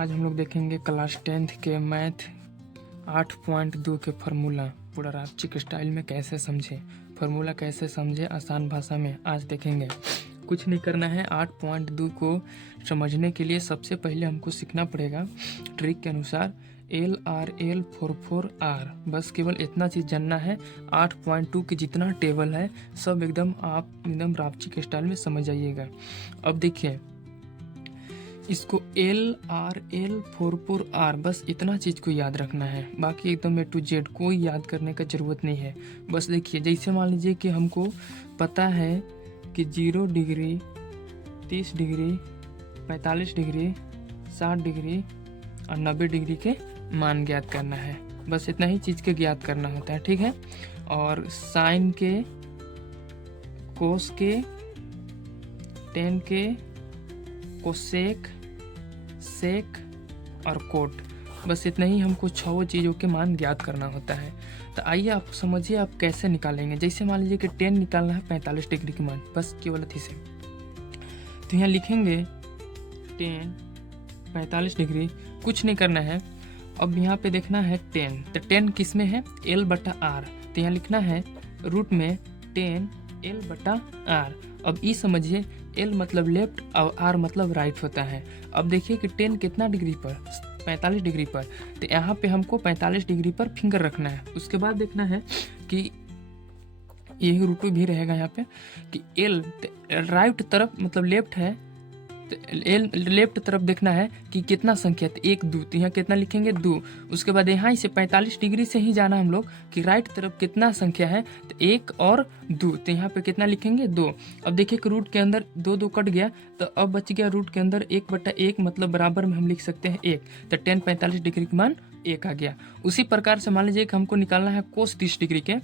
आज हम लोग देखेंगे क्लास 10th के मैथ 8.2 के फार्मूला पूरा रापचिक स्टाइल में कैसे समझे, फार्मूला कैसे समझे आसान भाषा में आज देखेंगे। कुछ नहीं करना है। 8.2 को समझने के लिए सबसे पहले हमको सीखना पड़ेगा ट्रिक के अनुसार LRL44R। बस केवल इतना चीज़ जानना है। 8.2 के जितना टेबल है सब आप एकदम रापचिक स्टाइल में समझ जाइएगा। अब देखिए इसको LRL44R बस इतना चीज़ को याद रखना है, बाकी एकदम A to Z कोई याद करने का ज़रूरत नहीं है। बस देखिए जैसे मान लीजिए कि हमको पता है कि 0 डिग्री, 30 डिग्री, 45 डिग्री, 60 डिग्री और 90 डिग्री के मान ज्ञात करना है। बस इतना ही चीज़ के ज्ञात करना होता है, ठीक है। और साइन के, कोस के, टेन के, कोसेक, सेक और कोट, बस इतना ही हमको 6 चीज़ों के मान ज्ञात करना होता है। तो आइए आप समझिए आप कैसे निकालेंगे। जैसे मान लीजिए कि 10 निकालना है 45 डिग्री के मान, बस केवल अथी से। तो यहाँ लिखेंगे 10 45 डिग्री, कुछ नहीं करना है। अब यहाँ पे देखना है 10, तो 10 किस में है L/R, तो यहाँ लिखना है रूट में 10 L/R। अब ई समझिए L मतलब लेफ्ट और R मतलब राइट होता है। अब देखिए कि 10 कितना डिग्री पर, 45 डिग्री पर, तो यहाँ पे हमको 45 डिग्री पर फिंगर रखना है। उसके बाद देखना है कि यही रूट भी रहेगा यहाँ पे कि L राइट तरफ मतलब लेफ्ट है, तो L लेफ्ट तरफ देखना है कि कितना संख्या, तो 1 2, तो यहाँ कितना लिखेंगे 2। उसके बाद यहाँ से 45 डिग्री से ही जाना हम लोग कि राइट तरफ कितना संख्या है, तो 1 और 2, तो यहाँ पे कितना लिखेंगे 2। अब देखिए कि रूट के अंदर 2 2 कट गया, तो अब बच गया रूट के अंदर 1/1, मतलब बराबर में हम लिख सकते हैं 1, तो 10 45 डिग्री का मान 1 आ गया। उसी प्रकार से मान लीजिए कि हमको निकालना है कोस 30 डिग्री के, तो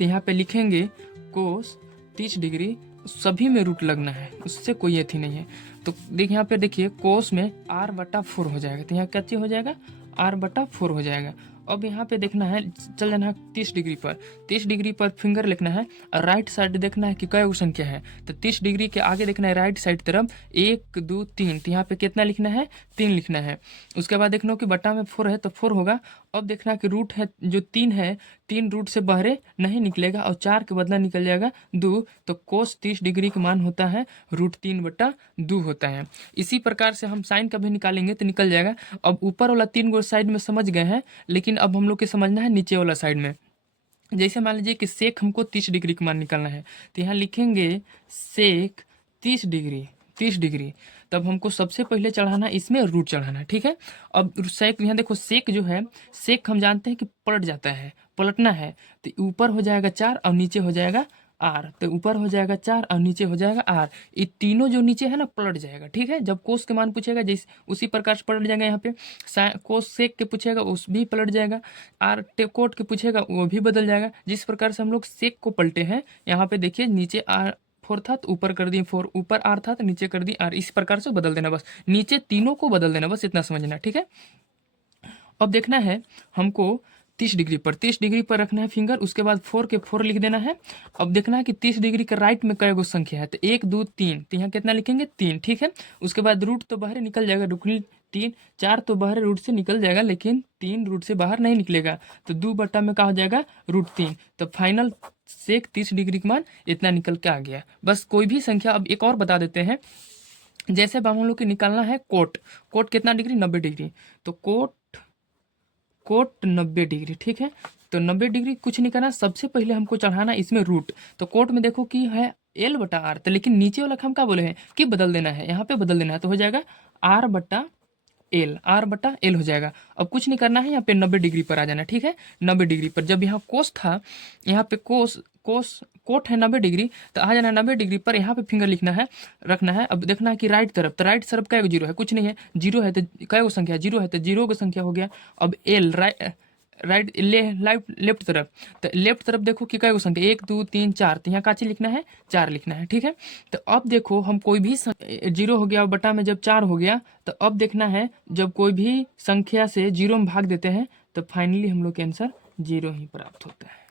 यहाँ पे लिखेंगे कोस 30 डिग्री, सभी में रूट लगना है, उससे कोई अथी नहीं है। तो देखिए यहाँ पे देखिए कोस में R/4 हो जाएगा, तो यहाँ क्या चीज़ हो जाएगा R/4 हो जाएगा। अब यहाँ पे देखना है, चल जाना है 30 डिग्री पर, 30 डिग्री पर फिंगर लिखना है और राइट साइड देखना है कि कई संख्या है। तो 30 डिग्री के आगे देखना है राइट साइड तरफ 1 2 3, तो यहाँ पे कितना लिखना है 3 लिखना है। उसके बाद देखना कि बटा में 4 है तो 4 होगा। अब देखना कि रूट है जो 3 है, 3 रूट से बाहर नहीं निकलेगा और 4 के बदला निकल जाएगा 2, तो कोस 30 डिग्री का मान होता है √3/2 होता है। इसी प्रकार से हम साइन का भी निकालेंगे तो निकल जाएगा। अब ऊपर वाला 3 गो साइड में समझ गए हैं, लेकिन अब हम लोग को समझना है नीचे वाला साइड में। जैसे मान लीजिए कि सेक हमको 30 डिग्री का मान निकालना है, तो यहाँ लिखेंगे सेक 30 डिग्री, 30 डिग्री। तब हमको सबसे पहले चढ़ाना इसमें रूट चढ़ाना है, ठीक है। अब सेक, यहाँ देखो सेक जो है, सेक हम जानते हैं कि पलट जाता है, पलटना है, तो ऊपर हो जाएगा 4 और नीचे हो जाएगा R, तो ऊपर हो जाएगा 4 और नीचे हो जाएगा R। ये तीनों जो नीचे है ना पलट जाएगा, ठीक है। जब कोस के मान पूछेगा जैसे उसी प्रकार से पलट जाएगा। यहाँ पे कोस सेक के पूछेगा उस भी पलट जाएगा, R कोट के पूछेगा वो भी बदल जाएगा। जिस प्रकार से हम लोग सेक को पलटे हैं, यहाँ पे देखिए नीचे R4 था तो ऊपर कर दिए 4, ऊपर R था तो नीचे कर दिए R, इस प्रकार से बदल देना, बस नीचे तीनों को बदल देना, बस इतना समझना, ठीक है। अब देखना है हमको 30 डिग्री पर, 30 डिग्री पर रखना है फिंगर, उसके बाद 4 के 4 लिख देना है। अब देखना है कि 30 डिग्री के राइट में कई गो संख्या है, तो 1 2 3, तो यहाँ कितना लिखेंगे 3, ठीक है। उसके बाद रूट तो बाहर निकल जाएगा, रुकनी 3 4 तो बाहर रूट से निकल जाएगा, लेकिन 3 रूट से बाहर नहीं निकलेगा, तो 2 बटा में क्या हो जाएगा √3। तो फाइनल सेक 30 डिग्री का मान इतना निकल के आ गया। बस कोई भी संख्या, अब एक और बता देते हैं। जैसे अब हम लोग को निकालना है कोट, कोट कितना डिग्री 90 डिग्री, तो कोट 90 डिग्री, ठीक है। तो 90 डिग्री कुछ नहीं करना, सबसे पहले हमको चढ़ाना इसमें रूट। तो कोट में देखो कि है L/R, तो लेकिन नीचे वाला हम क्या बोले हैं कि बदल देना है, यहाँ पे बदल देना है, तो हो जाएगा R/L हो जाएगा। अब कुछ नहीं करना है, यहाँ पे 90 डिग्री पर आ जाना, ठीक है। 90 डिग्री पर जब यहाँ कोस था, यहाँ पे कोट है 90 डिग्री, तो आ जाना 90 डिग्री पर, यहाँ पे फिंगर लिखना है, रखना है। अब देखना है कि राइट तरफ, तो राइट तरफ क्या जीरो है, कुछ नहीं है, जीरो है तो क्या गो संख्या, जीरो है तो जीरो को संख्या हो गया। अब L लेफ्ट तरफ, तो लेफ्ट तरफ देखो कि क्या संख्या 1 2 3 4, तो यहाँ का चीज लिखना है 4 लिखना है, ठीक है। तो अब देखो हम कोई भी 0 हो गया बटा में जब 4 हो गया, तो अब देखना है जब कोई भी संख्या से 0 में भाग देते हैं तो फाइनली हम लोग के आंसर 0 ही प्राप्त होता है।